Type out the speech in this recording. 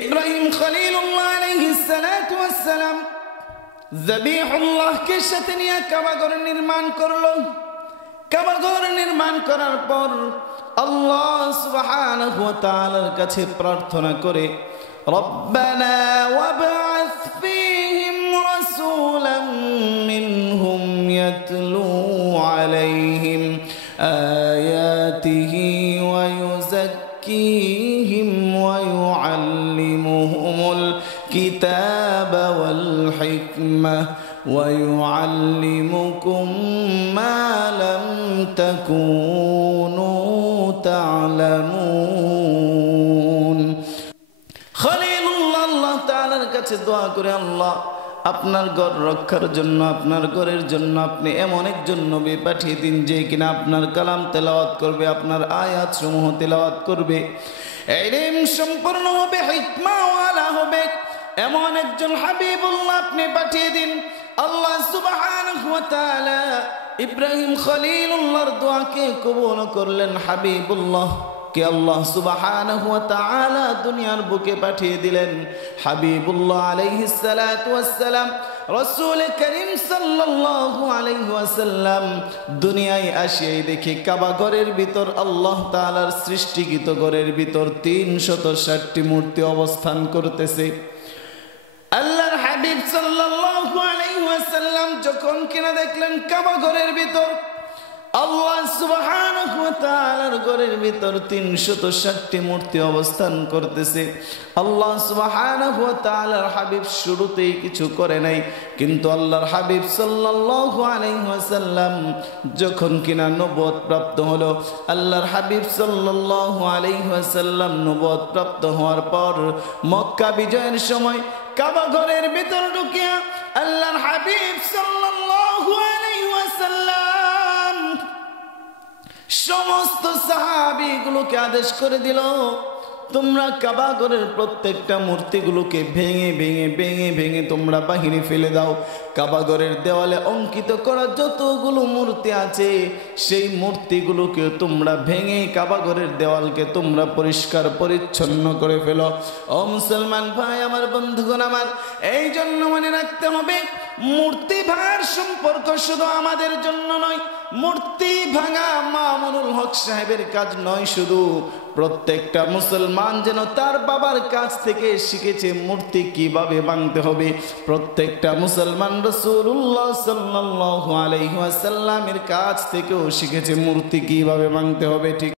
ইব্রাহিম খলিলুল্লাহ আলাইহিস সালাতু ওয়াস সালাম যাবিহুল্লাহকে সাথে নিয়ে কাবাঘর নির্মাণ করলো। কাবাঘর নির্মাণ করার পর আল্লাহ সুবহানাহু ওয়া তাআলার কাছে প্রার্থনা করে, রব্বানা ওয়াবআথ ফীহিম রাসূলাম মিনহুম ইয়াতলু আলাইহিম আয়াতিহি ওয়া ইউযাক্কিহিম ওয়া ইউআল্লিমুহুমুল কিতাবা ওয়াল হিকমাহ ওয়া ইউআল্লিমুকুম মা লাম তাকুনু তা'লামুন। খলিলুল্লাহ আল্লাহ তাআলার কাছে দোয়া করে, আল্লাহ আপনার ঘর রক্ষার জন্য, আপনার ঘরের জন্য আপনি এমন একজন নবী পাঠিয়ে দিন যে কিনা আপনার কালাম তেলাওয়াত করবে, আপনার আয়াত সমূহ তেলাওয়াত করবে, ইলম সম্পূর্ণ হবে, হিকমা ওয়ালা হবে, এমন একজন হাবিবুল্লাহ আপনি পাঠিয়ে দিন। আল্লাহ সুবহানাহু ওয়া তাআলা ইব্রাহিম খলিলুল্লাহর দোয়াকে কবুল করলেন। হাবিবুল্লাহ কে আল্লাহ সুবহানাহু ওয়া তাআলা দুনিয়ার বুকে পাঠিয়ে দিলেন। হাবিবুল্লাহ আলাইহিস সালাতু ওয়াস সালাম রাসূল করিম সাল্লাল্লাহু আলাইহি ওয়াসাল্লাম দুনিয়ায় আসিয়ে দেখে কাবা ঘরের ভিতর আল্লাহ তাআলার সৃষ্টিকৃত ঘরের ভিতর 360টি মূর্তি অবস্থান করতেছে। আল্লাহর হাবিব সাল্লাল্লাহু আলাইহি ওয়াসাল্লাম যখন কিনা দেখলেন কাবা ঘরের ভিতর আল্লাহ সুবহানাহু ওয়া তাআলার ঘরের ভিতর 360টি মূর্তি অবস্থান করতেছে, আল্লাহ সুবহানাহু ওয়া তাআলার হাবিব শুরুতেই কিছু করে নাই, কিন্তু আল্লাহর হাবিব সাল্লাল্লাহু আলাইহি ওয়াসাল্লাম যখন কিনা নবুয়ত প্রাপ্ত হলো, আল্লাহর হাবিব সাল্লাল্লাহু আলাইহি ওয়াসাল্লাম নবুয়ত প্রাপ্ত হওয়ার পর মক্কা বিজয়ের সময় কাবা ঘরের ভিতর ঢুকিয়া আল্লাহর হাবিব সাল্লাল্লাহু আলাইহি ওয়াসাল্লাম সমস্ত সাহাবীগুলোকে আদেশ করে দিল, তোমরা কাবা ঘরের প্রত্যেকটা মূর্তিগুলোকে ভেঙে ভেঙে ভেঙে ভেঙে তোমরা বাহিরে ফেলে দাও। কাবা ঘরের দেওয়ালে অঙ্কিত করা যতগুলো মূর্তি আছে সেই মূর্তিগুলোকে তোমরা ভেঙে কাবা ঘরের দেওয়ালকে তোমরা পরিষ্কার পরিচ্ছন্ন করে ফেলো। ও মুসলমান ভাই আমার, বন্ধুগণ আমার, এই জন্য মনে রাখতে হবে মূর্তি ভাঙার সম্পর্ক শুধু আমাদের জন্য নয়, মূর্তি ভাঙা মামুনুল হক সাহেবের কাজ নয় শুধু, প্রত্যেকটা মুসলমান যেন তার বাবার কাছ থেকে শিখেছে মূর্তি কিভাবে ভাঙতে হবে। প্রত্যেকটা মুসলমান রাসূলুল্লাহ সাল্লাল্লাহু আলাইহি ওয়াসাল্লামের কাছ থেকেও শিখেছে মূর্তি কিভাবে ভাঙতে হবে। ঠিক